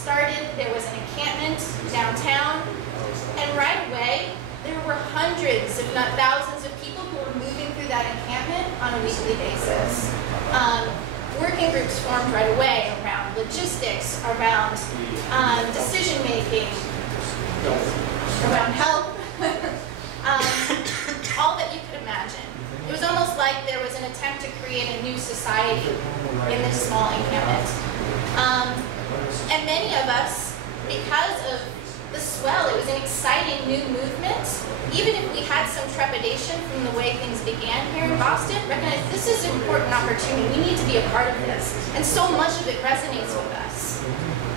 started, there was an encampment downtown, and right away, there were hundreds, if not thousands, of people who were moving through that encampment on a weekly basis. Working groups formed right away around logistics, around decision-making, around health, all that you could imagine. It was almost like there was an attempt to create a new society in this small encampment. And many of us, because of the swell, it was an exciting new movement. Even if we had some trepidation from the way things began here in Boston, recognize this is an important opportunity. We need to be a part of this. And so much of it resonates with us.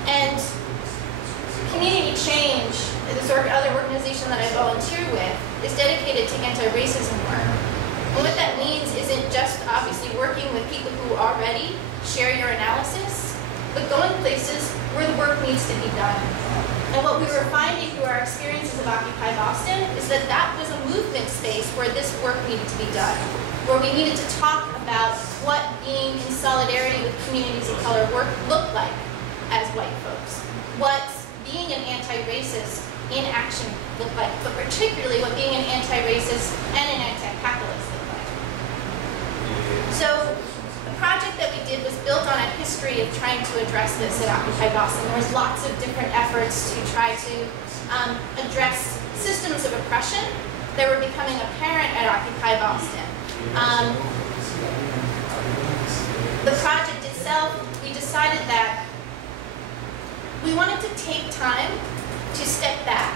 And community change, this other organization that I volunteer with, is dedicated to anti-racism work. And what that means isn't just obviously working with people who already share your analysis, but going places where the work needs to be done. And what we were finding through our experiences of Occupy Boston is that that was a movement space where this work needed to be done, where we needed to talk about what being in solidarity with communities of color looked like as white folks, what being an anti-racist in action looked like, but particularly what being an anti-racist and an anti-capitalist looked like. So the project that we did was built on a history of trying to address this at Occupy Boston. There was lots of different efforts to try to address systems of oppression that were becoming apparent at Occupy Boston. The project itself, we decided that we wanted to take time to step back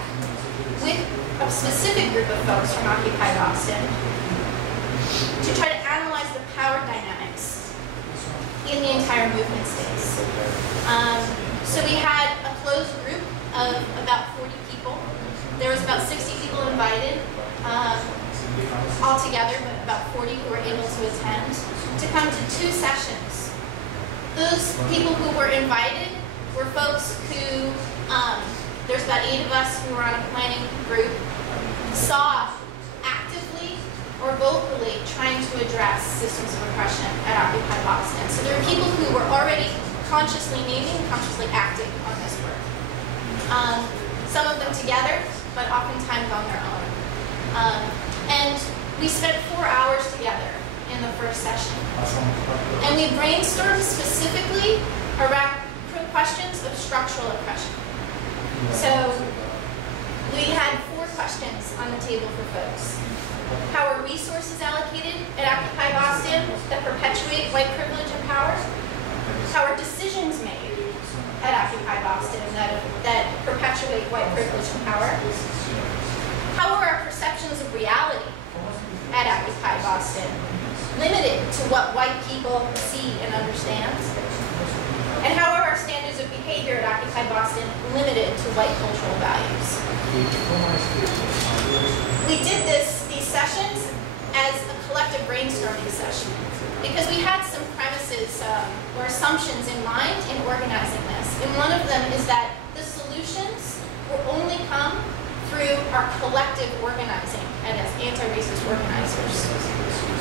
with a specific group of folks from Occupy Boston to try to analyze the power dynamics in the entire movement space. So we had a closed group of about 40 people. There was about 60 people invited altogether, but about 40 who were able to attend, to come to 2 sessions. Those people who were invited were folks who, there's about 8 of us who were on a planning group, saw actively or vocally trying to address systems of oppression at Occupy Boston. So there are people who were already consciously naming, consciously acting on this work. Some of them together, but oftentimes on their own. And we spent 4 hours together in the first session. And we brainstormed specifically around questions of structural oppression. So we had 4 questions on the table for folks. How are resources allocated at Occupy Boston that perpetuate white privilege and power? How are decisions made at Occupy Boston that perpetuate white privilege and power? How are our perceptions of reality at Occupy Boston limited to what white people see and understand? And how are our standards of behavior at Occupy Boston limited to white cultural values? We did these sessions as a collective brainstorming session because we had some premises or assumptions in mind in organizing this. And one of them is that the solutions will only come through our collective organizing and as anti-racist organizers.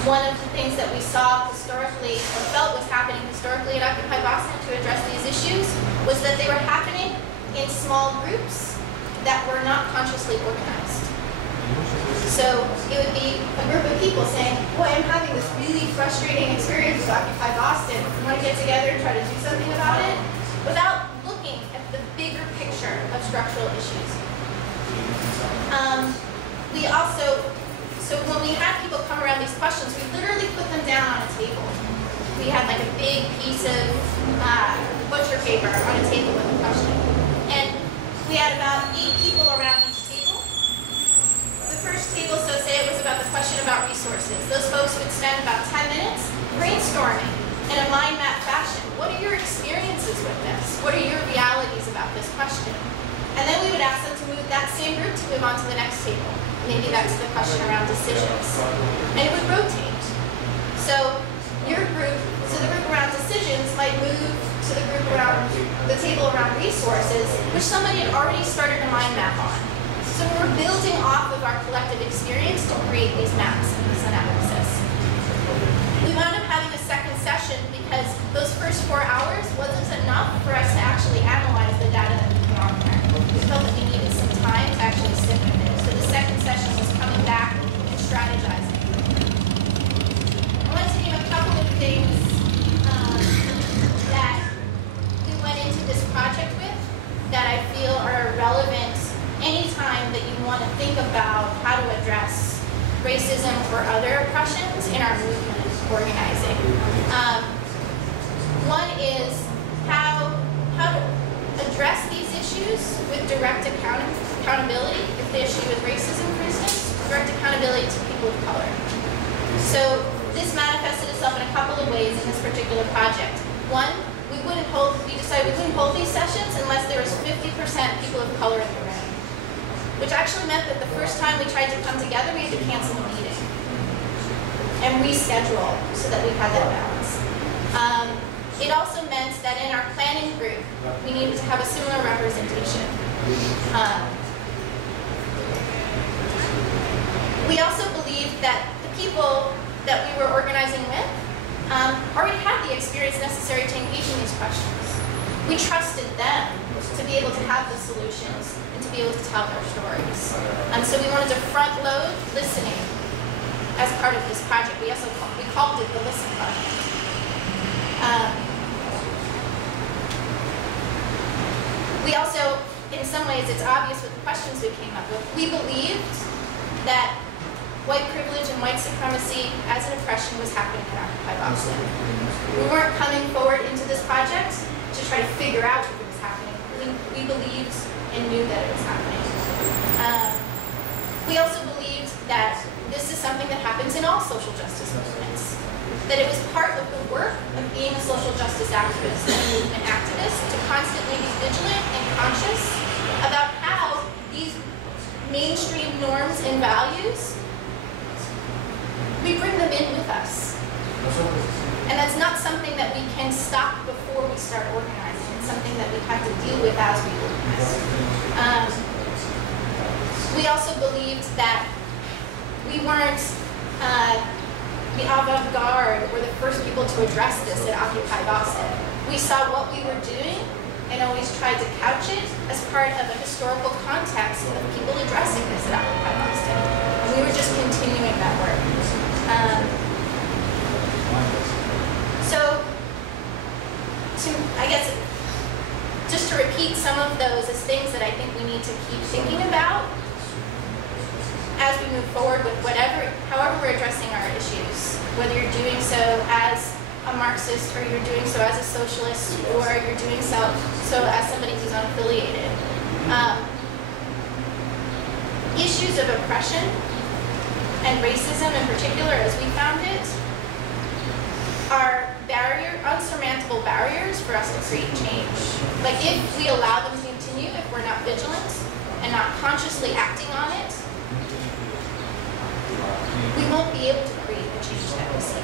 One of the things that we saw historically, or felt was happening historically at Occupy Boston to address these issues, was that they were happening in small groups that were not consciously organized. So it would be a group of people saying, boy, I'm having this really frustrating experience with Occupy Boston. We want to get together and try to do something about it, without looking at the bigger picture of structural issues. We also, so when we had people come around these questions, we literally put them down on a table. We had like a big piece of butcher paper on a table with a question. And we had about 8 people around each table. The first table, so say it was about the question about resources. Those folks would spend about 10 minutes brainstorming in a mind map fashion. What are your experiences with this? What are your realities about this question? And then we would ask them to move that same group to move on to the next table. Maybe that's the question around decisions. And it would rotate. So your group, so the group around decisions might move to the group around the table around resources, which somebody had already started a mind map on. So we're building off of our collective experience to create these maps and this analysis. We wound up having a second session because those first 4 hours wasn't enough for us to actually analyze the data project with that I feel are relevant anytime that you want to think about how to address racism or other oppressions in our movement organizing. One is how to address these issues with direct accountability. If the issue is racism, for instance, direct accountability to people of color. So this manifested itself in a couple of ways in this particular project. One, we decided we wouldn't hold these sessions unless there was 50% people of color in the room, which actually meant that the first time we tried to come together, we had to cancel the meeting and reschedule so that we had that balance. It also meant that in our planning group, we needed to have a similar representation. We also believed that the people that we were organizing with already had the experience necessary to engage in these questions. We trusted them to be able to have the solutions and to be able to tell their stories. So we wanted to front load listening as part of this project. We called it the Listen Project. We also, in some ways, it's obvious with the questions we came up with, we believed that white privilege and white supremacy as an oppression was happening in Occupy Boston. We weren't coming forward into this project to try to figure out if it was happening. We believed and knew that it was happening. We also believed that this is something that happens in all social justice movements. That it was part of the work of being a social justice activist and a movement activist to constantly be vigilant and conscious about how these mainstream norms and values, we bring them in with us. And that's not something that we can stop before we start organizing. It's something that we have to deal with as we organize. We also believed that we weren't the avant-garde or the first people to address this at Occupy Boston. We saw what we were doing and always tried to couch it as part of a historical context of people addressing this at Occupy Boston. And we were just continuing that work. I guess, just to repeat some of those as things that I think we need to keep thinking about as we move forward with however we're addressing our issues, whether you're doing so as a Marxist or you're doing so as a socialist or you're doing so as somebody who's unaffiliated. Issues of oppression and racism in particular, as we found it, are unsurmountable barriers for us to create change. Like if we allow them to continue, if we're not vigilant and not consciously acting on it, we won't be able to create the change that we seek.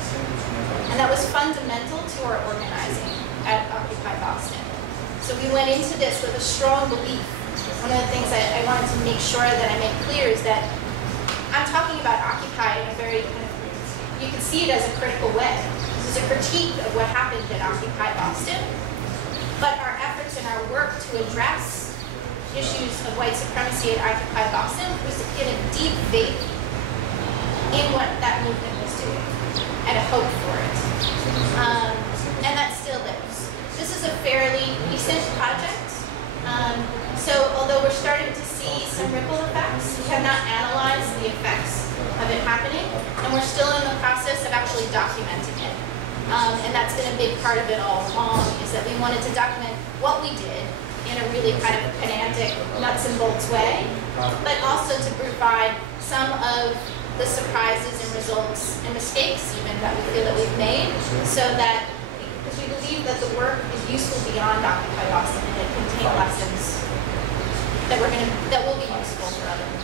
And that was fundamental to our organizing at Occupy Boston. So we went into this with a strong belief. One of the things that I wanted to make sure that I make clear is that I'm talking about Occupy in a very you can see it as a critical way. This is a critique of what happened at Occupy Boston, but our efforts and our work to address issues of white supremacy at Occupy Boston was in a deep faith in what that movement was doing and a hope for it. And that still lives. This is a fairly recent project. So although we're starting to see some ripple effects, we have not analyzed the effects of it happening, and we're still in the process of actually documenting it. And that's been a big part of it all along, is that we wanted to document what we did in a really kind of pedantic, nuts and bolts way, but also to provide some of the surprises and results and mistakes even that we feel that we've made, so that, because we believe that the work is useful beyond Occupy Boston and it contains lessons that will be useful for other people.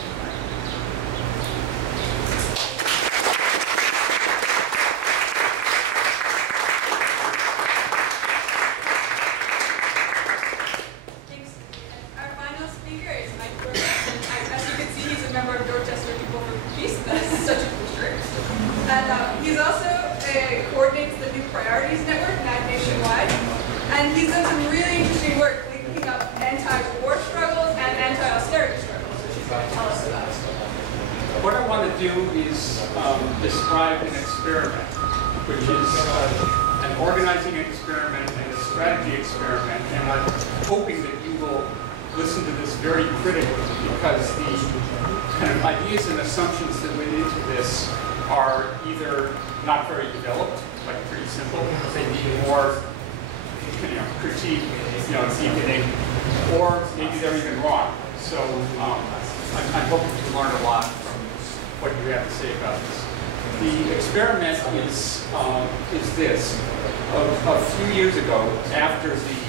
And he's done some really interesting work linking up anti-war struggles and anti-austerity struggles, which he's going to tell us about. What I want to do is describe an experiment, which is an organizing experiment and a strategy experiment. And what hoping that you will listen to this very critically, because the kind of ideas and assumptions that went into this are either not very developed, like pretty simple, they need more critique, deepening, or maybe they're even wrong. So I'm hoping to learn a lot from what you have to say about this. The experiment is this. A few years ago, after the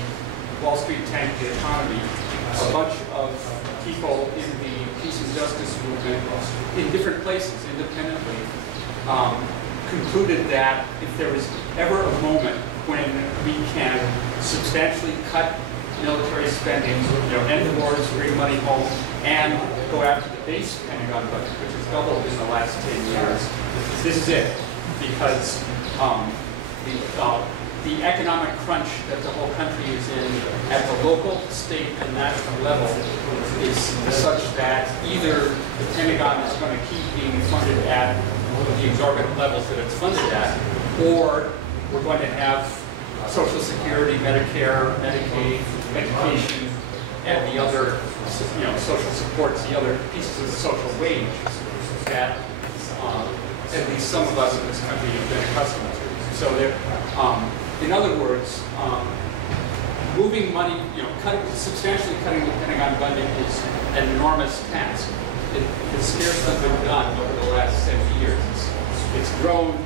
Wall Street tanked the economy, a bunch of people in the peace and justice movement in different places independently concluded that if there was ever a moment when we can substantially cut military spending, end the wars, bring money home, and go after the base Pentagon budget, which has doubled in the last 10 years, this is it. Because the economic crunch that the whole country is in at the local, state, and national level is such that either the Pentagon is going to keep being funded at the exorbitant levels that it's funded at, or we're going to have Social Security, Medicare, Medicaid, education, and the other social supports, the other pieces of the social wage that at least some of us in this country have been accustomed to. So in other words, moving money, substantially cutting the Pentagon budget is an enormous task. It has scarcely been done over the last 70 years. It's grown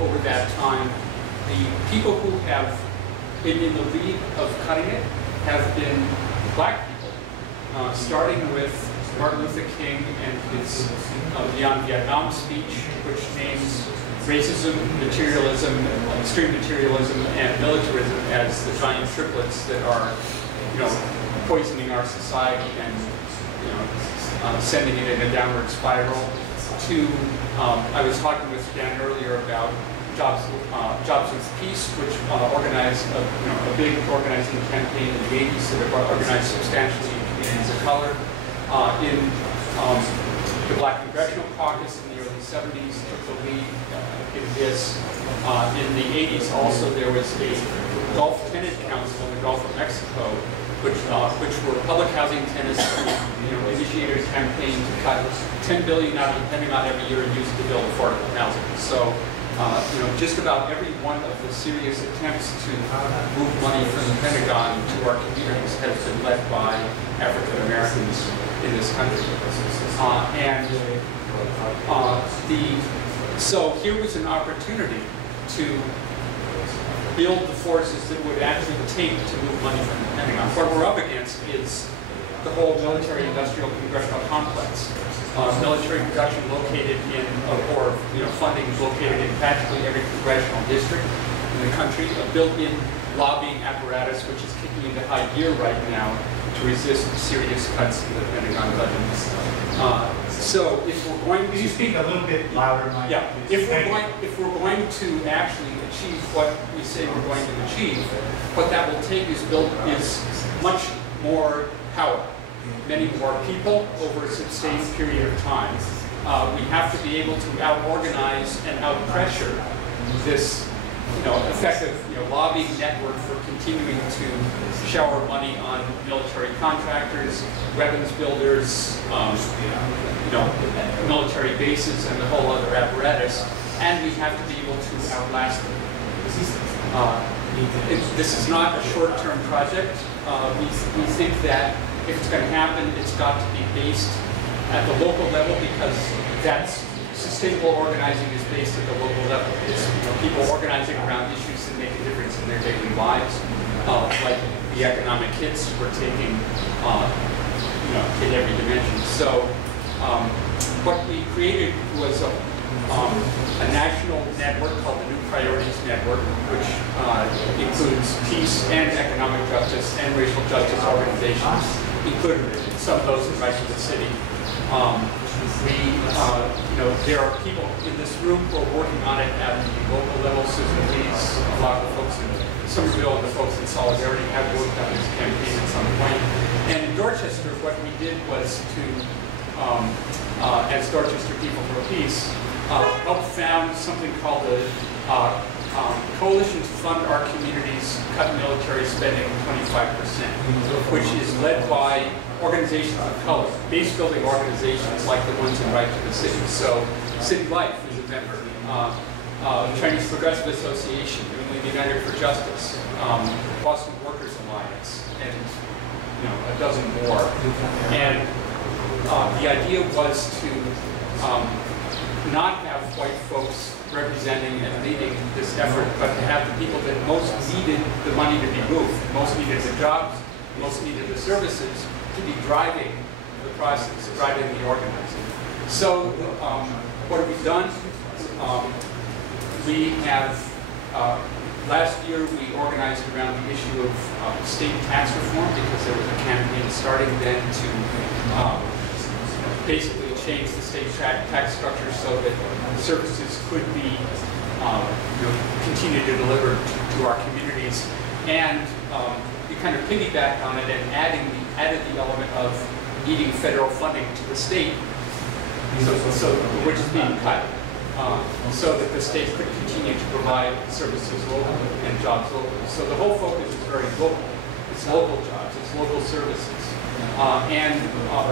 over that time. The people who have been in the lead of cutting it have been black people, starting with Martin Luther King and his Beyond Vietnam speech, which names racism, materialism, extreme materialism, and militarism as the giant triplets that are, poisoning our society and, sending it in a downward spiral. To, I was talking with Dan earlier about Jobs with Peace, which organized a big organizing campaign in the 80s that have organized substantially in communities of color. In the Black Congressional Caucus in the early 70s took the lead in this. In the 80s also there was a Gulf Tenant Council in the Gulf of Mexico, which were public housing tenants who initiated a campaign to cut $10 billion out of the Pentagon every year and use it to build affordable housing. So just about every one of the serious attempts to move money from the Pentagon to our communities has been led by African Americans in this country. So here was an opportunity to build the forces that would actually take to move money from the Pentagon. What we're up against is the whole military-industrial congressional complex. Military production located in, or funding located in practically every congressional district in the country, a built-in lobbying apparatus which is kicking into high gear right now to resist serious cuts in the Pentagon budget. So if we're going to... Can you speak a little bit louder, Mike? Yeah, if we're going to actually achieve what we say we're going to achieve, what that will take is much more power. Many more people over a sustained period of time. We have to be able to out-organize and out-pressure this, effective, lobbying network for continuing to shower money on military contractors, weapons builders, military bases, and the whole other apparatus. And we have to be able to outlast them. This is not a short-term project. We think that if it's going to happen, it's got to be based at the local level, because that's sustainable organizing is based at the local level. It's people organizing around issues that make a difference in their daily lives, like the economic hits we're taking in every dimension. So what we created was a national network called the New Priorities Network, which includes peace and economic justice and racial justice organizations, including some of those in the city. There are people in this room who are working on it at the local level. Susan Lee's, a lot of the folks in Somerville and the folks in Solidarity have worked on this campaign at some point. And in Dorchester, what we did was to, as Dorchester People for Peace, help found something called the Coalition to Fund Our Communities Cut Military Spending 25%, which is led by organizations of color, base building organizations like the ones in Right to the City. So City Life is a member, Chinese Progressive Association, New England United for Justice, Boston Workers Alliance, and a dozen more. And the idea was to not have white folks representing and leading this effort, but to have the people that most needed the money to be moved, most needed the jobs, most needed the services, to be driving the process, driving the organizing. So what have we done? We have, last year we organized around the issue of state tax reform because there was a campaign starting then to basically change the state tax structure so that services could be continue to deliver to our communities. And we kind of piggybacked on it and added the element of needing federal funding to the state, which is being cut, so that the state could continue to provide services locally and jobs locally. So the whole focus is very local. It's local jobs, it's local services.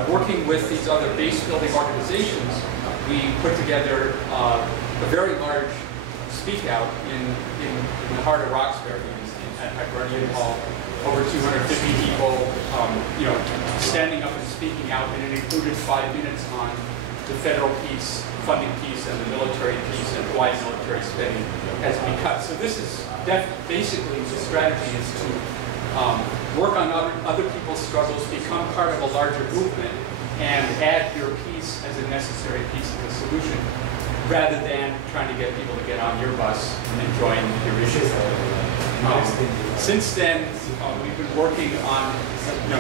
Working with these other base building organizations, we put together a very large speak out in the heart of Roxbury at Hibernian Hall. Over 250 people, standing up and speaking out, and it included 5 minutes on the federal piece, funding piece, and the military piece, and why military spending has to be cut. So this is basically the strategy is to work on other people's struggles, become part of a larger movement, and add your piece as a necessary piece of the solution, rather than trying to get people to get on your bus and join your issue. Since then, we've been working on,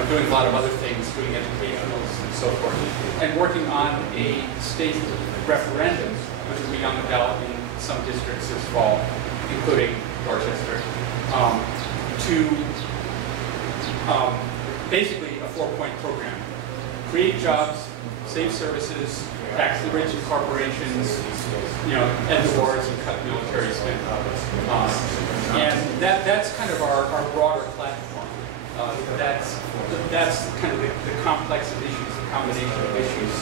doing a lot of other things, doing educationals and so forth, and working on a state referendum, which will be on the ballot in some districts this fall, including Dorchester, basically a 4-point program. Create jobs, save services, tax the rich and corporations, end the wars and cut military spending. And that's kind of our broader platform. That's kind of the complex of issues, the combination of issues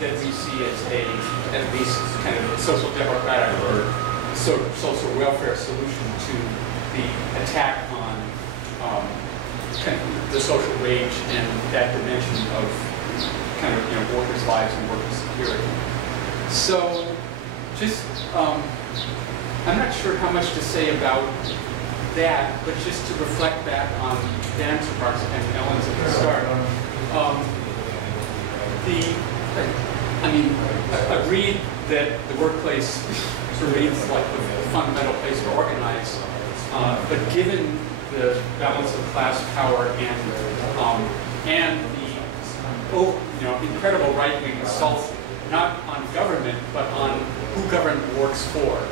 that we see as at least kind of social democratic or social welfare solution to the attack on kind of the social wage and that dimension of kind of workers' lives and workers' security. So just I'm not sure how much to say about that, but just to reflect back on Dan's remarks and Ellen's at the start. Agreed that the workplace remains like the fundamental place to organize, but given the balance of class power and the incredible right-wing assault, not on government, but on who government works for.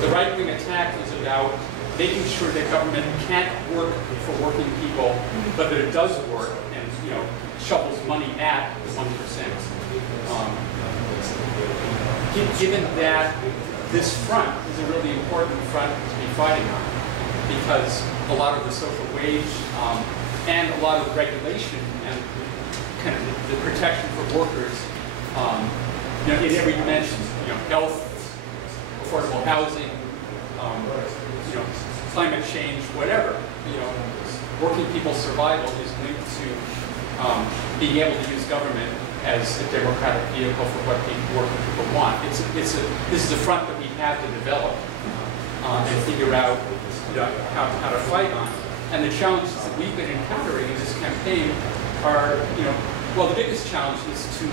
The right-wing attack is about making sure that government can't work for working people, but that it does work and shovels money at the 1%. Given that this front is a really important front to be fighting on, because a lot of the social wage and a lot of the regulation and kind of the protection for workers, in every dimension, health, affordable housing, climate change, whatever, working people's survival is linked to being able to use government as a democratic vehicle for what working people want. This is a front that we have to develop and figure out how to fight on. And the challenges that we've been encountering in this campaign are, well, the biggest challenge is to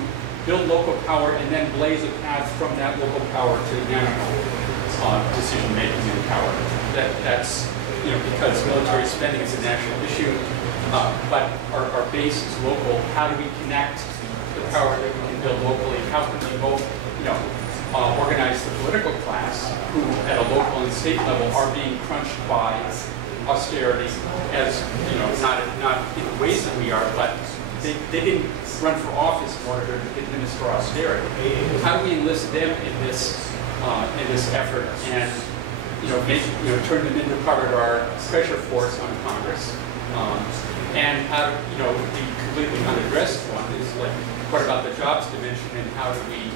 build local power and then blaze a path from that local power to national decision-making and power. That's, because military spending is a national issue, but our base is local. How do we connect the power that we can build locally? How can we both, organize the political class, who at a local and state level are being crunched by austerity, as not in the ways that we are, but they didn't run for office in order to administer austerity. How do we enlist them in this in this effort, and turn them into part of our pressure force on Congress. And how the completely unaddressed one is like, what about the jobs dimension, and how do we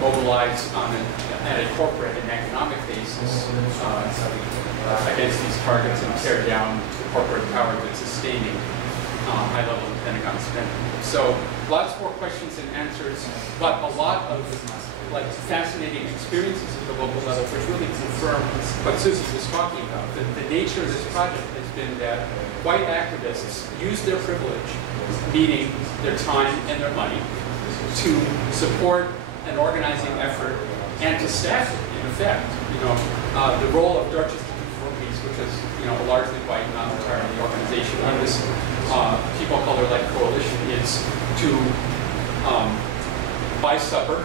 mobilize at a corporate and economic basis against these targets and tear down the corporate power that's sustaining high level of Pentagon spending. So lots more questions and answers, but a lot of fascinating experiences at the local level, which really confirm what Susie was talking about. The nature of this project has been that white activists use their privilege, meaning their time and their money, to support an organizing effort and to staff it, in effect. The role of Dorchester Conformities, which is a largely white, not entirely organization, under this people of color-led coalition, is to buy supper,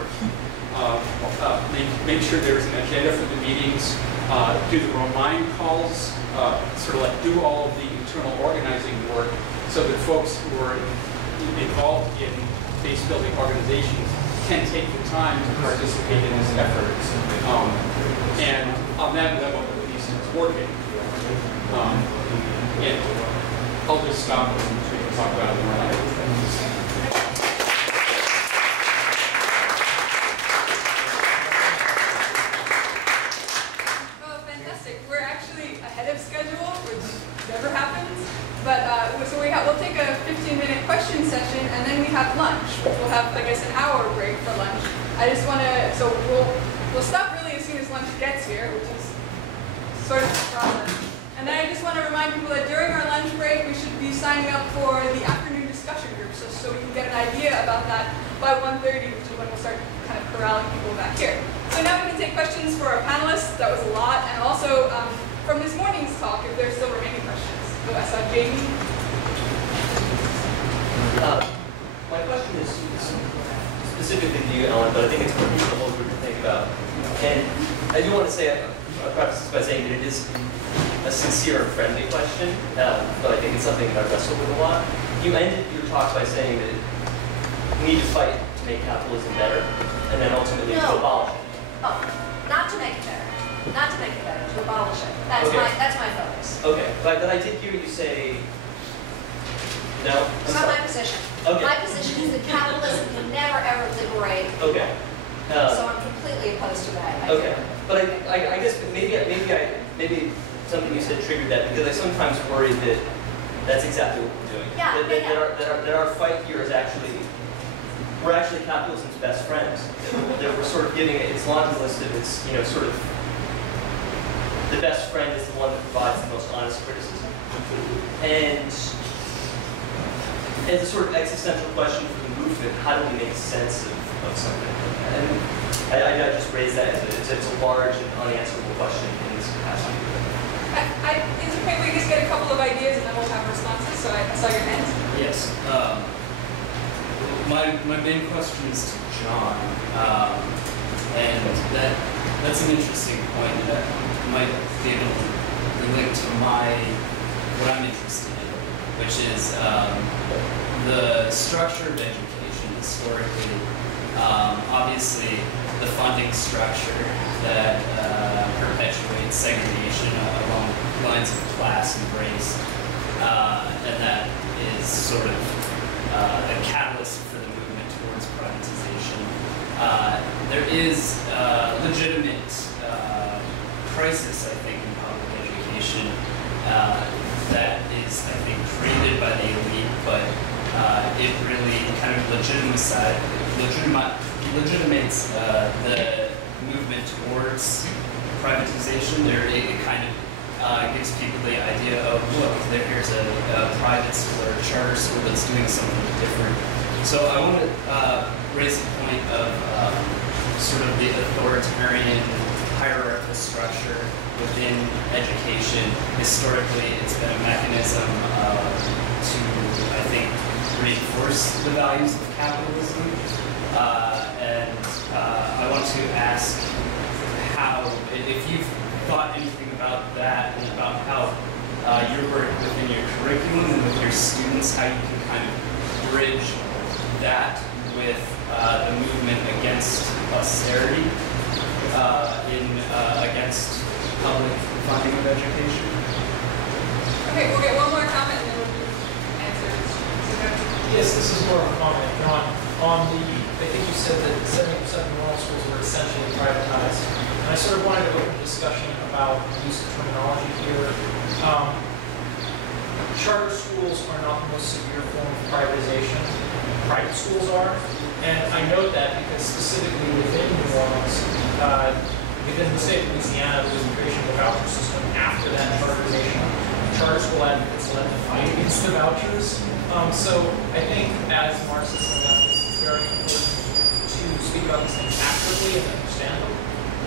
make sure there's an agenda for the meetings, do the remind calls, do all of the internal organizing work, so that folks who are involved in base building organizations can take the time to participate in this effort. And on that level, at least, it's working. And I'll just stop and we can talk about it more later. We're actually ahead of schedule, which never happens. But so we'll take a 15-minute question session, and then we have lunch, which we'll have, I guess, an hour break for lunch. I just want to, so we'll stop really as soon as lunch gets here, which is sort of the process. And then I just want to remind people that during our lunch break, we should be signing up for the afternoon discussion group, so we can get an idea about that by 1:30, which is when we'll start kind of corralling people back here. So now we can take questions for our panelists. That was a lot. And also from this morning's talk, if there's still remaining questions. So I saw Jamie. My question is specifically to you, Ellen, but I think it's for the whole group to think about. And I do want to say, I'll preface this by saying that it is a sincere and friendly question, but I think it's something that I wrestle with a lot. You ended your talk by saying that we need to fight to make capitalism better, and then ultimately to abolish it. Oh, not to make it better. Not to make it better, to abolish it. That's my focus. Okay, but then I did hear you say, no? It's not my position. Okay. My position is that capitalism can never ever liberate. Okay. So I'm completely opposed to that. Okay, but I guess maybe something you said triggered that, because I sometimes worry that that's exactly what we're doing. Yeah, that our fight here is we're actually capitalism's best friends. That we're sort of giving it its laundry list of its, sort of, the best friend is the one that provides the most honest criticism. And as a sort of existential question for the movement, how do we make sense of something? And I just raised that as it's a large and unanswerable question in this capacity. Is it okay if we just get a couple of ideas and then we'll have responses? So I saw your hands. Yes. My main question is to John, and that's an interesting point that might be able to relate to what I'm interested in, which is the structure of education historically. Obviously, the funding structure that perpetuates segregation along lines of class and race, and that is sort of a catalyst for the movement towards privatization. There is legitimate crisis, I think, in public education that is, I think, created by the elite, but it really kind of legitimates the movement towards privatization. It kind of gives people the idea of, look, here's a private school or a charter school that's doing something different. So I want to raise the point of sort of the authoritarian hierarchical structure within education. Historically, it's been a mechanism to, I think, reinforce the values of capitalism. And I want to ask how, if you've thought anything about that and about how your work within your curriculum and with your students, how you can kind of bridge that with the movement against austerity, against public funding of education. Okay, we'll get one more comment and then we'll do answers. Yes, this is more of a comment. John, on the, I think you said that 70% of rural schools were essentially privatized. And I sort of wanted to open a discussion about the use of terminology here. Charter schools are not the most severe form of privatization. Private schools are. And I note that because specifically within New Orleans, within the state of Louisiana, there was the creation of a voucher system after that charterization. Charter school advocates led the fight against the vouchers. So I think as Marxists and leftists, it's very important to speak about these things accurately and understand them.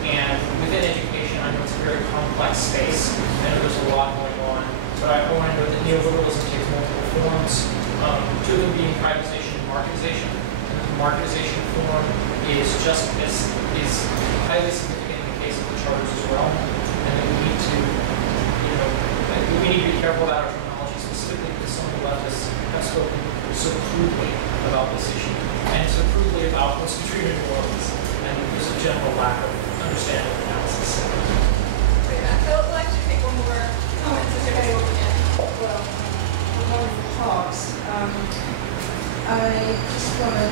And within education, I know it's a very complex space. I know there's a lot going on. But I want to note that neoliberalism takes multiple forms, two of them being privatization and marketization. And the marketization form is just this, is highly significant in the case of the charters as well. And then we need to, we need to be careful about our terminology, specifically because some of the leftists have spoken so crudely about this issue. And so crudely about what's treated in New Orleans. And there's a general lack of understanding and analysis. We'll actually take one more comment since you're heading over again. Well, wonderful talks. I just want to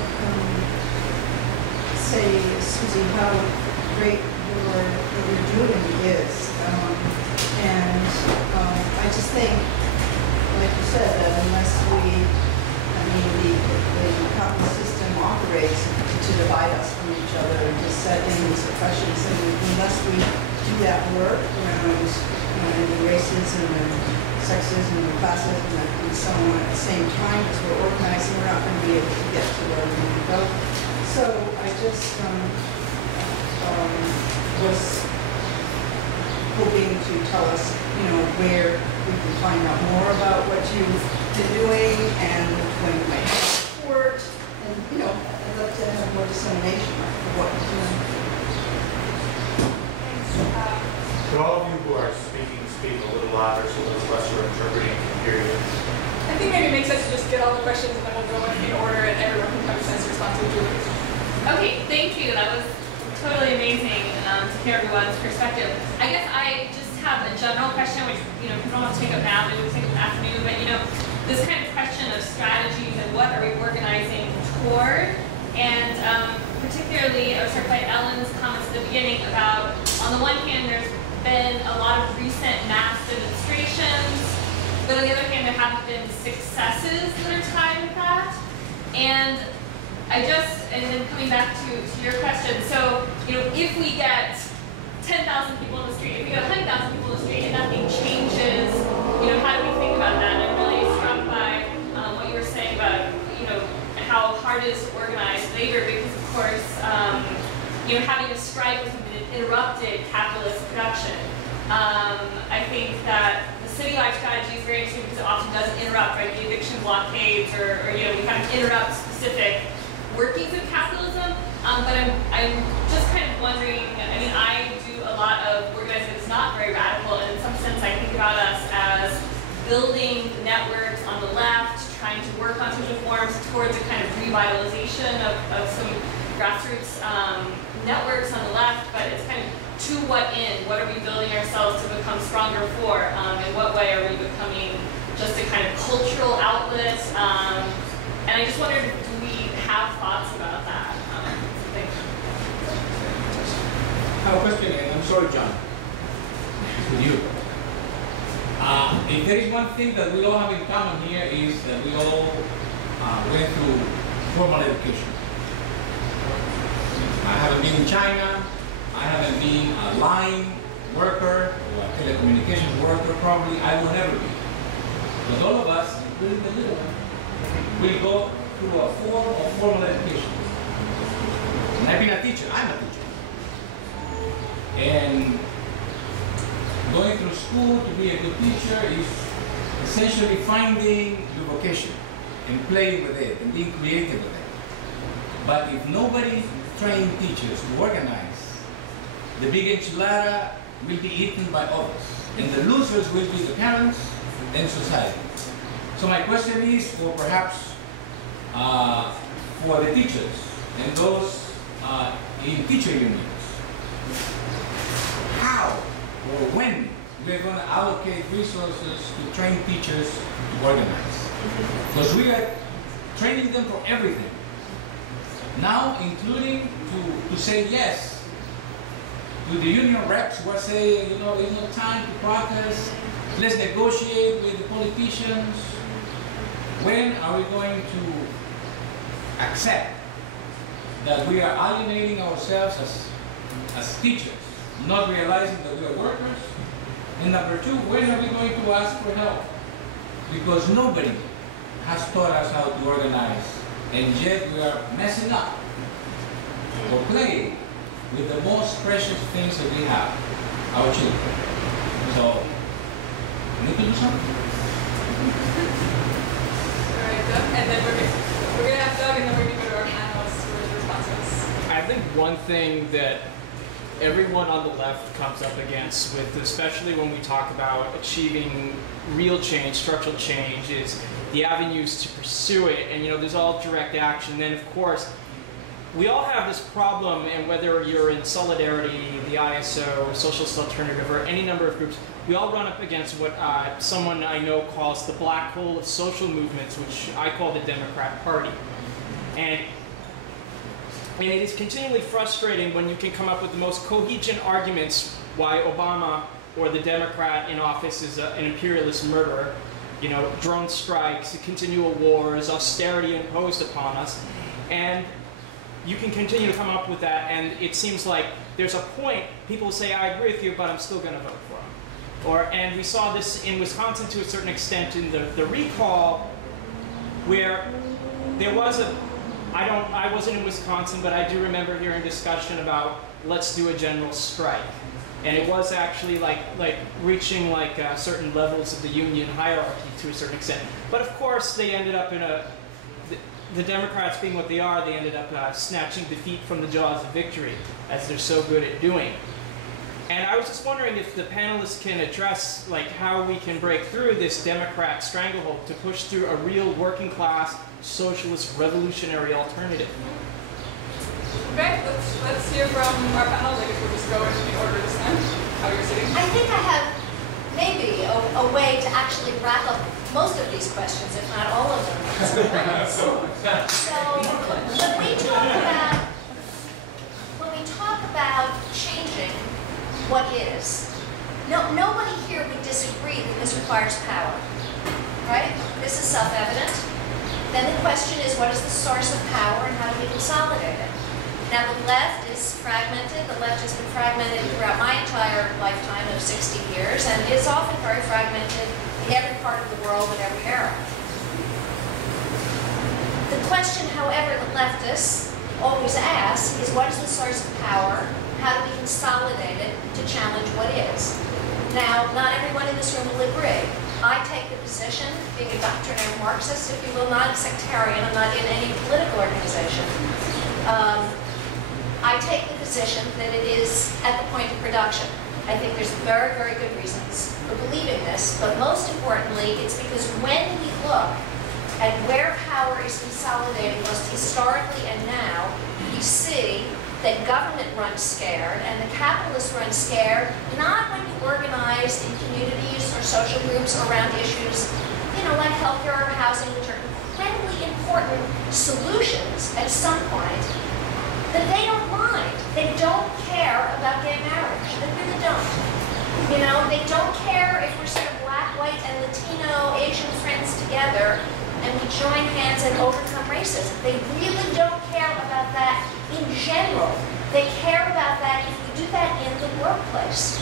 say, Susie, how great what you're doing is. I just think, like you said, that unless the capitalist system operates to divide us from each other and to set in these oppressions, and unless we do that work around the racism and sexism and classism and so on at the same time as we're organizing, we're not going to be able to get to where we need to go. So I just was hoping to tell us, where we can find out more about what you've been doing and when you might have support. And, I'd love to have more dissemination of what you're doing. To all of you who are speaking, speak a little louder so those of us who are interpreting can hear you. I think maybe it makes sense to just get all the questions and then we'll go in order and everyone can have a chance to respond to each other. Okay, thank you. That was totally amazing to hear everyone's perspective. I guess I just have a general question, which we don't have to take up now, maybe we'll take up in the afternoon, but this kind of question of strategies and what are we organizing toward, and particularly I was struck by Ellen's comments at the beginning about, on the one hand, there's been a lot of recent mass demonstrations, but on the other hand, there haven't been successes that are tied with that. And then coming back to your question, so, if we get 10,000 people in the street, if we get 100,000 people in the street and nothing changes, how do we think about that? And I'm really struck by what you were saying about, how hard it is to organize labor because, of course, having a strike or something that interrupted capitalist production. I think that the city life strategy is very interesting because it often does interrupt, right? The eviction blockades or we kind of interrupt specific workings of capitalism. But I'm just kind of wondering, I do a lot of organizing that's not very radical, and in some sense I think about us as building networks on the left, trying to work on social forms towards a kind of revitalization of some grassroots networks on the left, but it's kind of to what end? What are we building ourselves to become stronger for? In what way are we becoming just a kind of cultural outlet? And I just wondered, do we have thoughts about that? Thanks. I have a question, and I'm sorry, John. It's with you. If there is one thing that we all have in common here is that we all went through formal education. I haven't been in China. I haven't been a line worker or a telecommunications worker. Probably I will never be. But all of us, including the little one, will go through a form of formal education. And I've been a teacher. I'm a teacher. And going through school to be a good teacher is essentially finding your vocation and playing with it and being creative with it. But if nobody trained teachers to organize, the big enchilada will be eaten by others. And the losers will be the parents and society. So my question is for perhaps for the teachers and those in teacher unions. How or when we're going to allocate resources to train teachers to organize? Because we are training them for everything. Now, including to say yes to the union reps who are saying, you know, there's no time to protest, let's negotiate with the politicians. When are we going to accept that we are alienating ourselves as teachers, not realizing that we are workers? And number two, when are we going to ask for help? Because nobody has taught us how to organize, and yet we are messing up or playing with the most precious things that we have, our children. So, we need to do something. All right, Doug, and then we're gonna have Doug, and then we're gonna go to our panelists for his responses. I think one thing that everyone on the left comes up against, with especially when we talk about achieving real change, structural change, is the avenues to pursue it. And you know, there's all direct action. Then of course, we all have this problem, and whether you're in Solidarity, the ISO, Socialist Alternative, or any number of groups, we all run up against what someone I know calls the black hole of social movements, which I call the Democrat Party. And it is continually frustrating when you can come up with the most cogent arguments why Obama or the Democrat in office is an imperialist murderer. You know, drone strikes, continual wars, austerity imposed upon us. And you can continue to come up with that, and it seems like there's a point, people say, I agree with you, but I'm still going to vote for him. And we saw this in Wisconsin to a certain extent in the recall, where there was I wasn't in Wisconsin, but I do remember hearing discussion about let's do a general strike. And it was actually like reaching like certain levels of the union hierarchy to a certain extent. But of course, they ended up in the Democrats being what they are, they ended up snatching defeat from the jaws of victory, as they're so good at doing. And I was just wondering if the panelists can address like how we can break through this Democrat stranglehold to push through a real working class, socialist, revolutionary alternative. Okay, let's hear from our panel. I guess we'll just go in order this time, how you're sitting. I think I have maybe a way to actually wrap up most of these questions, if not all of them. So when we talk about changing what is, nobody here would disagree that this requires power, right? This is self-evident. Then the question is, what is the source of power and how do we consolidate it? Now the left is fragmented. The left has been fragmented throughout my entire lifetime of 60 years, and is often very fragmented in every part of the world in every era. The question, however, the leftists always ask is, what is the source of power? How do we consolidate it to challenge what is? Now, not everyone in this room will agree. I take the position, being a doctrinaire Marxist, if you will, not a sectarian, I'm not in any political organization. I take the position that it is at the point of production. I think there's very, very good reasons for believing this, but most importantly, it's because when we look at where power is consolidating most historically and now, we see that government runs scared and the capitalists run scared, not when you organize in communities or social groups around issues, you know, like healthcare or housing, which are incredibly important solutions at some point, that they don't mind. They don't care about gay marriage. They really don't. You know, they don't care if we're sort of black, white, and Latino, Asian friends together and we join hands and overcome racism. They really don't care about that in general. They care about that if we do that in the workplace.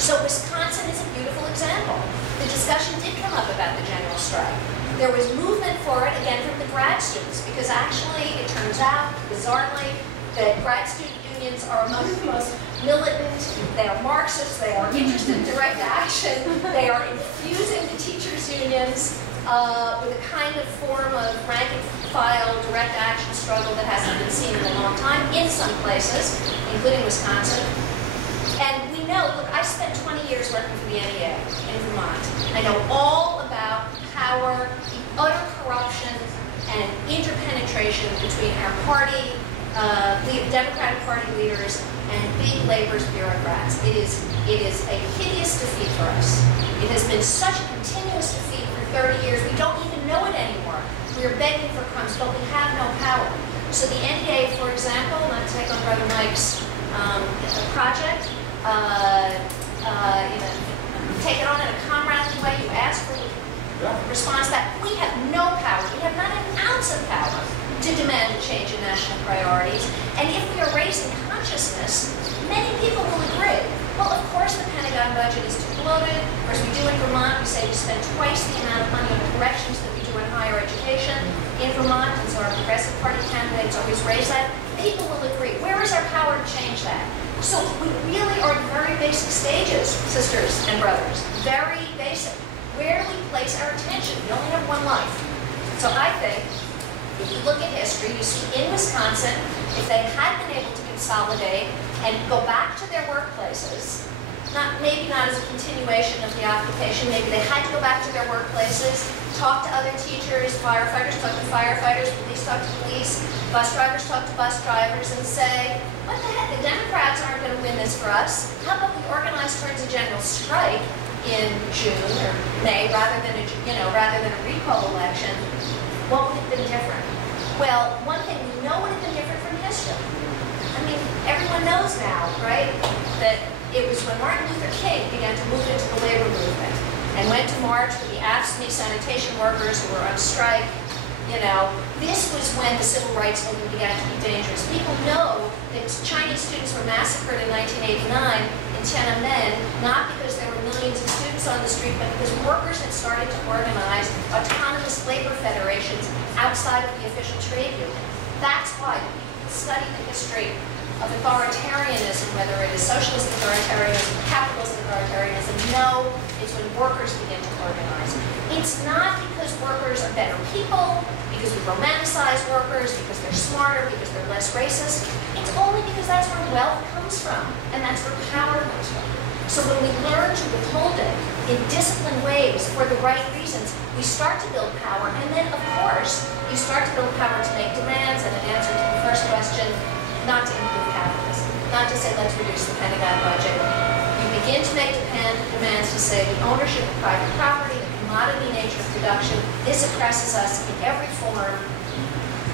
So Wisconsin is a beautiful example. The discussion did come up about the general strike. There was movement for it, again, from the grad students, because actually it turns out, bizarrely, that grad student unions are among the most militant, they are Marxists, they are interested in direct action, they are infusing the teachers' unions with a kind of form of rank-and-file direct action struggle that hasn't been seen in a long time in some places, including Wisconsin. And we know, look, I spent 20 years working for the NEA in Vermont. I know all about power, the utter corruption and interpenetration competition between our party, Democratic Party leaders, and big labor's bureaucrats. It is a hideous defeat for us. It has been such a continuous defeat for 30 years, we don't even know it anymore. We are begging for crumbs, but we have no power. So the NEA, for example, not to take on Brother Mike's project, take it on in a comradely way. You ask for response that we have no power. We have not an ounce of power to demand a change in national priorities. And if we are raising consciousness, many people will agree. Well, of course the Pentagon budget is too bloated. Of course we do in Vermont. We say we spend twice the amount of money on corrections that we do in higher education in Vermont. And so our Progressive Party candidates always raise that. People will agree. Where is our power to change that? So we really are at very basic stages, sisters and brothers. Very basic. Where do we place our attention? We only have one life. So I think, if you look at history, you see in Wisconsin, if they had been able to consolidate and go back to their workplaces, maybe not as a continuation of the occupation, maybe they had to go back to their workplaces, talk to other teachers, firefighters talk to firefighters, police talk to police, bus drivers talk to bus drivers, and say, what the heck, the Democrats aren't going to win this for us. How about we organize towards a general strike in June or May rather than a recall election? What would have been different? Well, one thing we know would have been different from history. I mean, everyone knows now, right, that it was when Martin Luther King began to move into the labor movement and went to march with the AFSCME sanitation workers who were on strike. This was when the civil rights movement began to be dangerous. People know that Chinese students were massacred in 1989 in Tiananmen, not because there were millions of students on the street, but because workers had started to organize autonomous labor federations outside of the official trade union. That's why people study the history of authoritarianism, whether it is socialist authoritarianism, capitalist authoritarianism. No, it's when workers begin to organize. It's not because workers are better people, because we romanticize workers, because they're smarter, because they're less racist. It's only because that's where wealth comes from, and that's where power comes from. So when we learn to withhold it in disciplined ways for the right reasons, we start to build power, and then, of course, you start to build power to make demands, and in answer to the first question, not to improve capitalism, not to say let's reduce the Pentagon budget. You begin to make demands to say the ownership of private property, the commodity nature of production, this oppresses us in every form.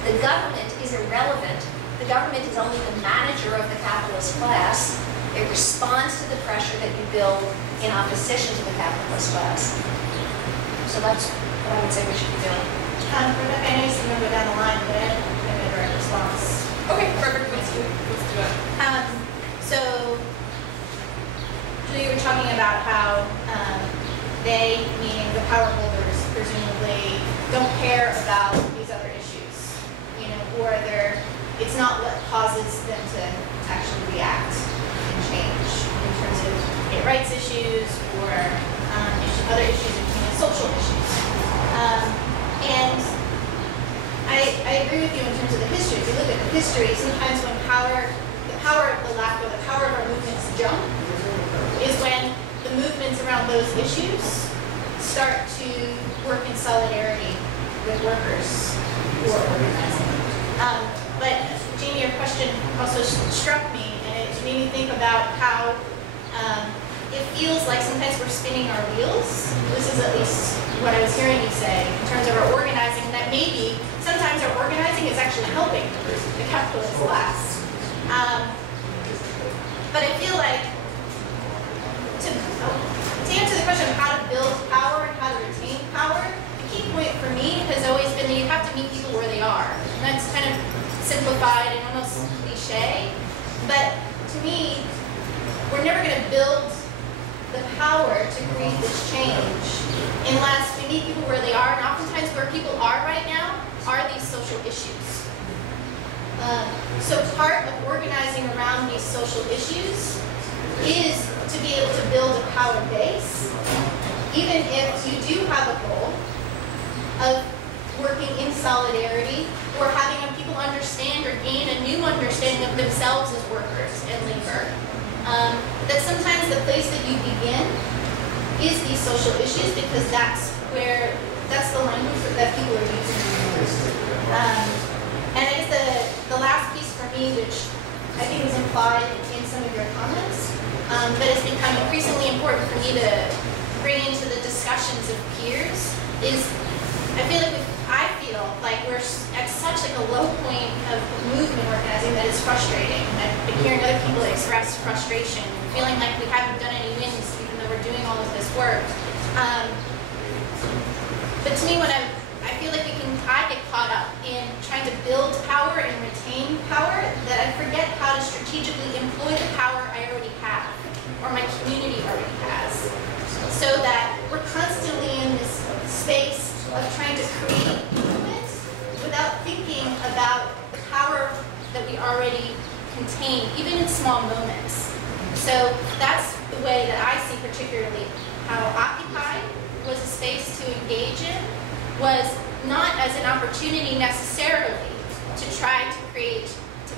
The government is irrelevant. The government is only the manager of the capitalist class. It responds to the pressure that you build in opposition to the capitalist class. So that's what I would say we should be doing. Rebecca, I know you said go down the line, but I have a direct response. Okay, perfect. Let's do it. So, Julie, you were talking about how they, meaning the power holders, presumably don't care about these other issues, or it's not what causes them to actually react and change in terms of gay rights issues or other issues, including social issues. And I agree with you in terms of the history. If you look at the history, sometimes when the power of our movements jump is when the movements around those issues start to work in solidarity with workers who are organizing. But Jamie, your question also struck me, and it made me think about how it feels like sometimes we're spinning our wheels. This is at least what I was hearing you say in terms of our organizing, that maybe sometimes our organizing is actually helping the capitalist class. But I feel like to answer the question of how to build power and how to retain power, the key point for me has always been that you have to meet people where they are. And that's kind of simplified and almost cliche, but to me, we're never going to build the power to create this change unless we meet people where they are, and oftentimes where people are right now are these social issues. So part of organizing around these social issues is to be able to build a power base, even if you do have a goal of working in solidarity or having people understand or gain a new understanding of themselves as workers and labor. That sometimes the place that you begin is these social issues because that's the language that people are using. And is I feel like we're at such like a low point of movement organizing that it's frustrating. I've been hearing other people express frustration, feeling like we haven't done any wins even though we're doing all of this work. But to me, I feel like I get caught up in trying to build power and retain power that I forget how to strategically employ the power I already have, or my community already has, so that we're constantly in this space of trying to create movements without thinking about the power that we already contain, even in small moments. So that's the way that I see particularly how Occupy was a space to engage in, was not as an opportunity necessarily to try to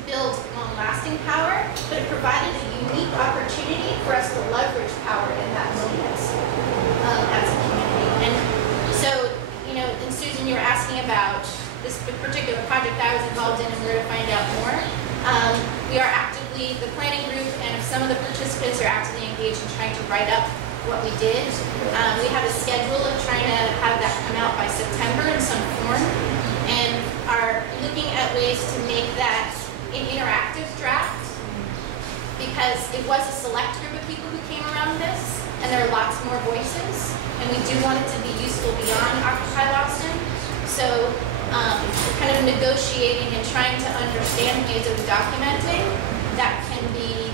build long-lasting power, but it provided a unique opportunity for us to leverage power in that moment as a community. And so, and Susan, you were asking about this particular project I was involved in and where to find out more. We are actively, the planning group and some of the participants are actively engaged in trying to write up what we did. We have a schedule of trying to have that come out by September in some form, and are looking at ways to make that an interactive draft, because it was a select group of people who came around this, and there are lots more voices, and we do want it to be useful beyond Occupy Boston. So we're kind of negotiating and trying to understand ways of documenting that can be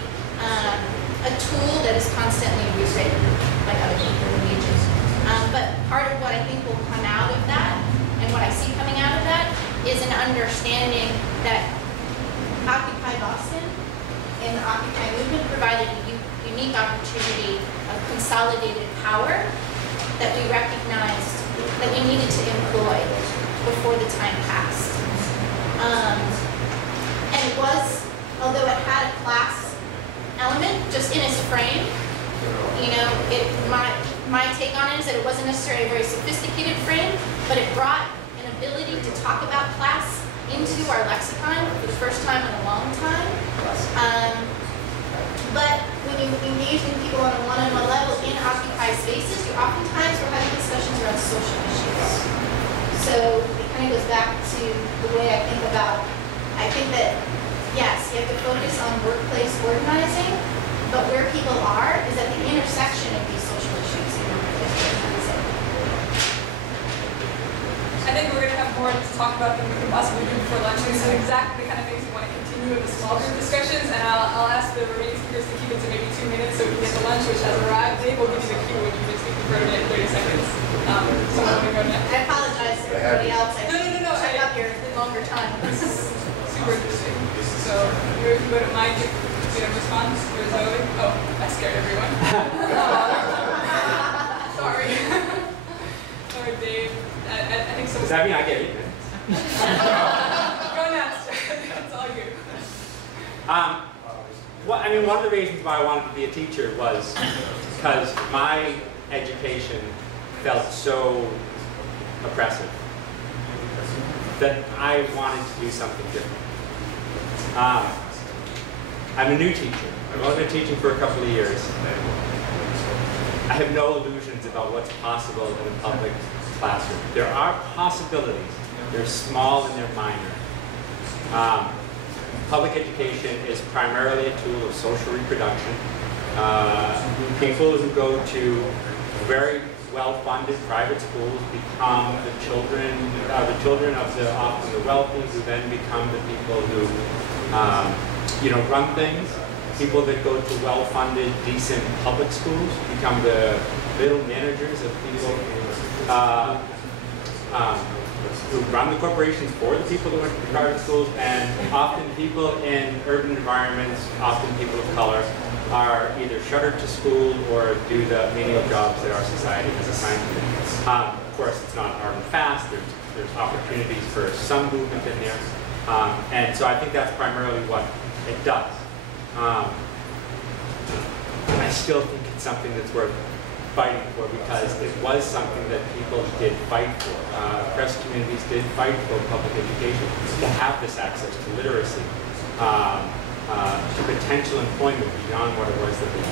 a tool that is constantly rewritten by other people in the region. But part of what I think will come out of that, and what I see coming out of that, is an understanding that Occupy Boston and the Occupy movement provided a unique opportunity of consolidated power that we recognized that we needed to employ before the time passed. And it was, although it had a class element just in its frame, my take on it is that it wasn't necessarily a very sophisticated frame, but it brought an ability to talk about class into our lexicon for the first time in a long time. But when you engage in people on a one-on-one level in Occupy spaces, you oftentimes are having discussions around social issues. So it kind of goes back to the way I think that, yes, you have to focus on workplace organizing, but where people are is at the intersection of these social issues in workplace organizing. I think we're going to have more to talk about than we can possibly do before lunch. These are exactly the kind of things we want to continue with the small group discussions, and I'll ask the remaining speakers to keep it to maybe 2 minutes so we can get to lunch, which has arrived. Dave will give you the cue when you've been speaking for a minute and 30 seconds. So I'm going to go next. I apologize to everybody else. No. I took up your longer time. This is super interesting. So you go to Mike, response, or Zoe. Oh, I scared everyone. Sorry. Sorry, Dave. I think so. Does that mean I get eaten? Go next. It's all you. One of the reasons why I wanted to be a teacher was because my education felt so oppressive that I wanted to do something different. I'm a new teacher. I've only been teaching for a couple of years. I have no illusions about what's possible in a public classroom. There are possibilities. They're small and they're minor. Public education is primarily a tool of social reproduction. People who go to very well-funded private schools become the children of the often the wealthy, who then become the people who run things. People that go to well-funded, decent public schools become the middle managers of people who run the corporations for the people who went to private schools, and often people in urban environments, often people of color, are either shuttered to school or do the menial jobs that our society has assigned to them. Of course, it's not hard and fast. There's opportunities for some movement in there. And so I think that's primarily what it does. I still think it's something that's worth fighting for, because it was something that people did fight for. Oppressed communities did fight for public education, to have this access to literacy, to potential employment beyond what it was that they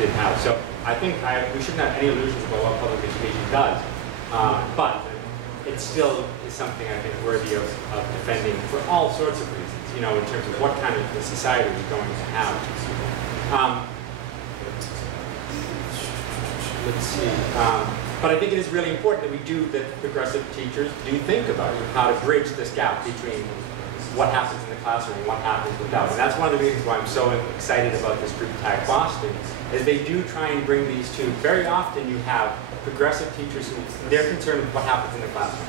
did have. So I think we shouldn't have any illusions about what public education does. But it still is something I think worthy of defending for all sorts of reasons, you know, in terms of what kind of a society we're going to have. Let's see. But I think it is really important that progressive teachers do think about how to bridge this gap between what happens in the classroom and what happens without. And that's one of the reasons why I'm so excited about this group Tag Boston, is they do try and bring these two. Very often you have progressive teachers who, they're concerned with what happens in the classroom.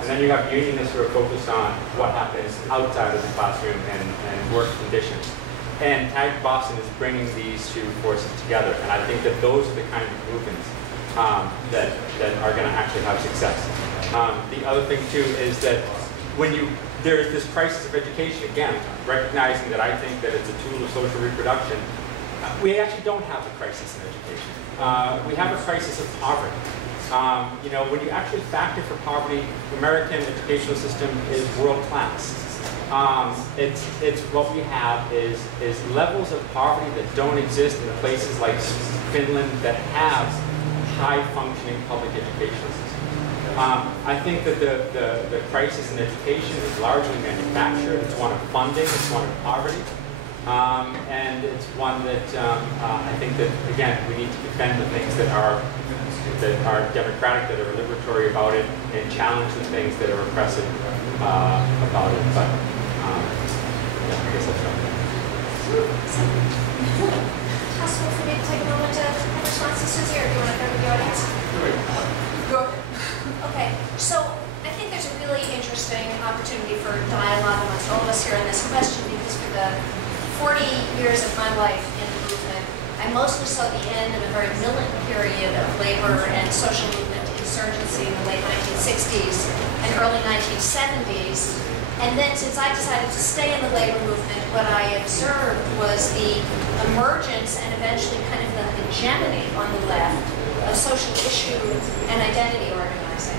And then you have unionists who are focused on what happens outside of the classroom and work conditions. And Tag Boston is bringing these two forces together. And I think that those are the kind of movements that are going to actually have success. The other thing too is that when there is this crisis of education, again, recognizing that I think that it's a tool of social reproduction, we actually don't have a crisis in education. We have a crisis of poverty. You know, when you actually factor for poverty, the American educational system is world class. It's what we have is levels of poverty that don't exist in places like Finland that have high-functioning public education systems. I think that the crisis in education is largely manufactured. It's one of funding. It's one of poverty. And it's one that I think that, again, we need to defend the things that are democratic, that are liberatory about it, and challenge the things that are oppressive about it. But yeah, I guess that's right. Possible for me to take a moment to have responses, Susie, or do you want to go to the audience? Go ahead. Okay, so I think there's a really interesting opportunity for dialogue amongst all of us here on this question, because for the 40 years of my life in the movement, I mostly saw the end of a very militant period of labor and social movement insurgency in the late 1960s and early 1970s. And then since I decided to stay in the labor movement, what I observed was the emergence and eventually kind of the hegemony on the left of social issue and identity organizing.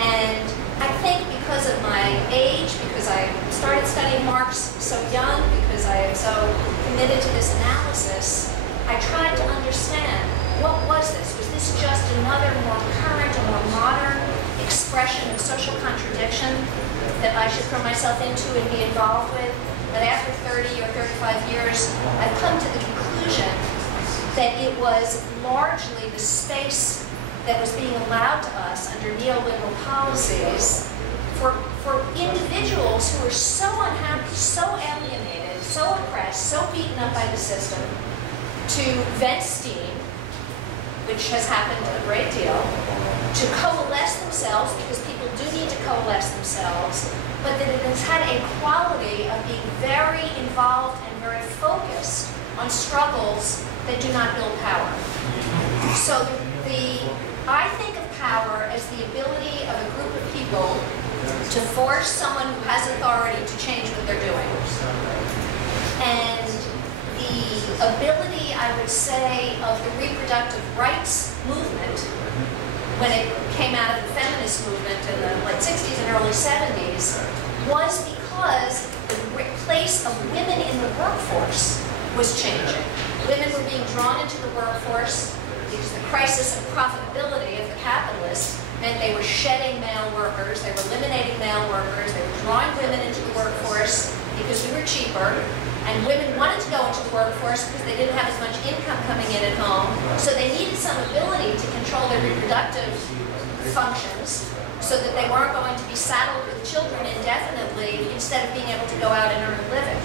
And I think because of my age, because I started studying Marx so young, because I am so committed to this analysis, I tried to understand, what was this? Was this just another more current or more modern expression of social contradiction that I should throw myself into and be involved with? But after 30 or 35 years, I've come to the conclusion that it was largely the space that was being allowed to us under neoliberal policies for individuals who were so unhappy, so alienated, so oppressed, so beaten up by the system, to vent steam, which has happened a great deal, to coalesce themselves, because people do need to coalesce themselves, but that it has had a quality of being very involved and very focused on struggles that do not build power. So I think of power as the ability of a group of people to force someone who has authority to change what they're doing. And the ability, I would say, of the reproductive rights movement, when it came out of the feminist movement in the late 60s and early 70s, was because the place of women in the workforce was changing. Women were being drawn into the workforce because the crisis of profitability of the capitalists meant they were shedding male workers, they were eliminating male workers, they were drawing women into the workforce because we were cheaper, and women wanted to go into the workforce because they didn't have as much income coming in at home, so they needed some ability to control their reproductive functions so that they weren't going to be saddled with children indefinitely instead of being able to go out and earn a living.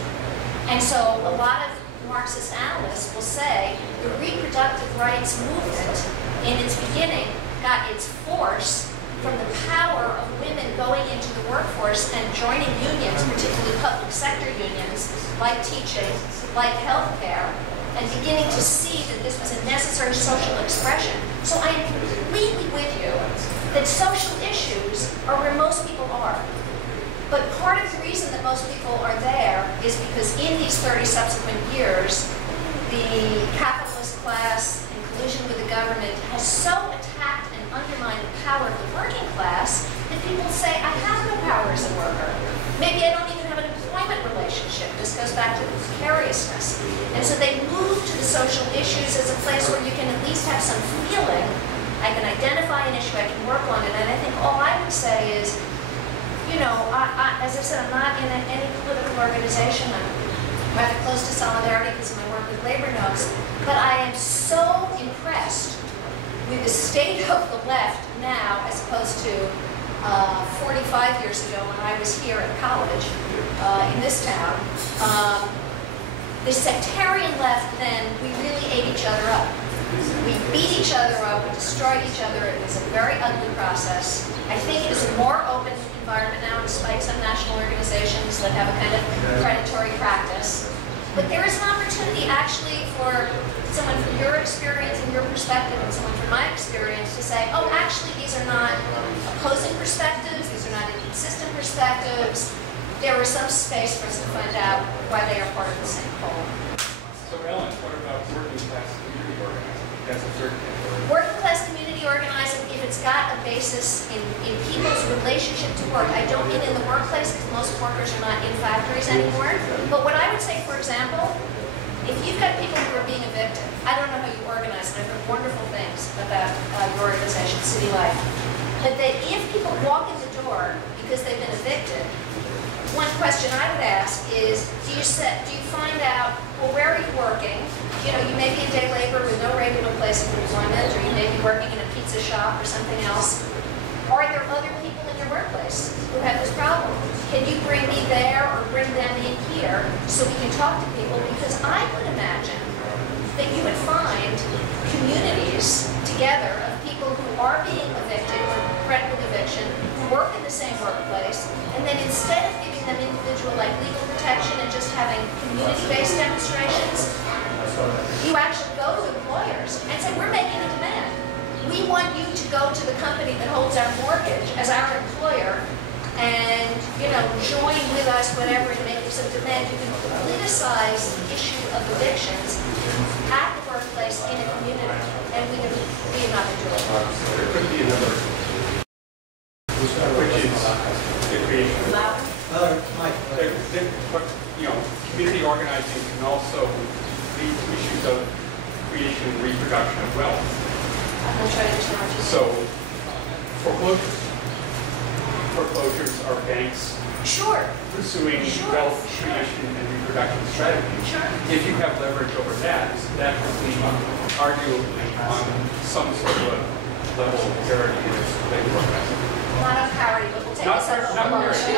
And so a lot of Marxist analysts will say the reproductive rights movement in its beginning got its force from the power of women going into the workforce and joining unions, particularly public sector unions, like teaching, like healthcare, and beginning to see that this was a necessary social expression. So I am completely with you that social issues are where most people are. But part of the reason that most people are there is because in these 30 subsequent years, the capitalist class, in collusion with the government, has so attacked and undermined the power of the working class that people say, I have no power as a worker. Maybe I don't even have an employment relationship. This goes back to the precariousness. And so they move to the social issues as a place where you can at least have some feeling. I can identify an issue, I can work on it, said, I'm not in any political organization. I'm rather close to Solidarity because of my work with labor notes. But I am so impressed with the state of the left now as opposed to 45 years ago when I was here at college in this town. The sectarian left then, we really ate each other up. We beat each other up, we destroyed each other. It was a very ugly process. I think it is a more open environment now, despite some national organizations that have a kind of predatory practice. But there is an opportunity actually for someone from your experience and your perspective and someone from my experience to say, oh, actually these are not opposing perspectives, these are not inconsistent perspectives. There was some space for us to find out why they are part of the same whole. So Ellen, what about working class community organizing? That's a third category. Working class community organizing, if it's got a basis in people's relationship to work. I don't mean in the workplace because most workers are not in factories anymore. But what I would say, for example, if you've got people who are being evicted, I don't know how you organize, and I've heard wonderful things about your organization, City Life, but that if people walk in the door because they've been evicted, one question I would ask is, do you find out, well, where are you working? You know, you may be in day labor with no regular place of employment, or you may be working in a pizza shop or something else. Are there other people in your workplace who have this problem? Can you bring me there or bring them in here so we can talk to people? Because I would imagine that you would find communities together of people who are being evicted or threatened with eviction, who work in the same workplace, and then instead of giving them individual like legal protection and just having community-based demonstrations, you actually go to employers and say, we're making a demand. We want you to go to the company that holds our mortgage as our employer and, you know, join with us, whatever, and make some demand. You can politicize the issue of evictions at the workplace in a community, and we have not been doing it. There could be another, which is the creation of, you know, community organizing can also lead to issues of creation and reproduction of wealth. I'm going to try to understand what you So, foreclosures are banks pursuing wealth creation and reproduction strategies. If you have leverage over that, that would be arguably on some sort of a level of parity in labor organizing. Not on parity, but we'll take Not this up. parity.